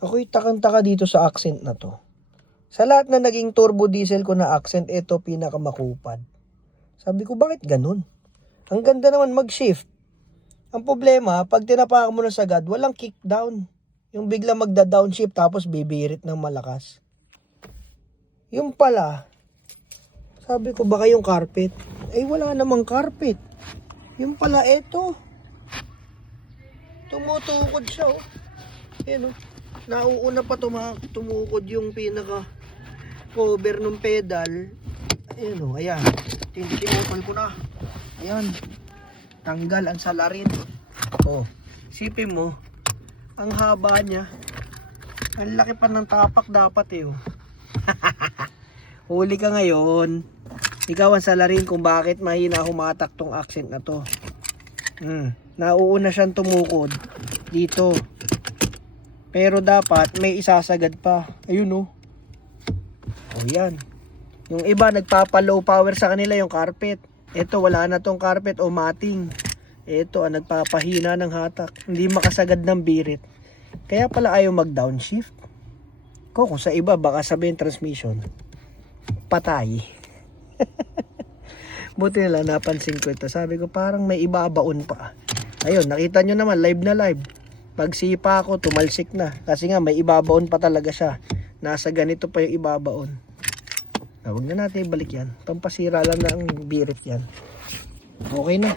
Ako'y takang-taka dito sa accent na to. Sa lahat na naging turbo diesel ko na accent, ito pinakamakupad. Sabi ko, bakit ganun? Ang ganda naman mag-shift. Ang problema, pag tinapakan mo na sagad, walang kick down. Yung bigla magda-downshift tapos bibirit ng malakas. Yung pala, sabi ko baka yung carpet. Eh wala namang carpet. Yung pala eto. Tumutukod siya oh. Ayan oh. Nauuna pa tumukod yung pinaka cover ng pedal. Ayan oh, ayan. Tinukol ko na. Ayan. Tanggal ang salarin. Oh, sipin mo, ang haba niya. Ang laki pa ng tapak dapat eh oh. Huli ka ngayon. Ikaw ang salarin kung bakit mahina humatak tong accent na to. Nauuna siyang tumukod dito. Pero dapat may isasagad pa. Ayun oh. Oh yan. Yung iba nagpapa-low power sa kanila yung carpet. Ito wala na tong carpet o matting. Ito ang nagpapahina ng hatak. Hindi makasagad ng birit. Kaya pala ayaw mag-downshift. Kung sa iba baka sabihin transmission. Patay. Buti nila napansin ko ito. Sabi ko parang may ibabaon pa. Ayun, nakita nyo naman live na live. Pagsipa ko, tumalsik na. Kasi nga may ibabaon pa talaga siya. Nasa ganito pa yung ibabaon. Huwag na natin ibalik yan. Pampasira lang ng birit yan. Okay na.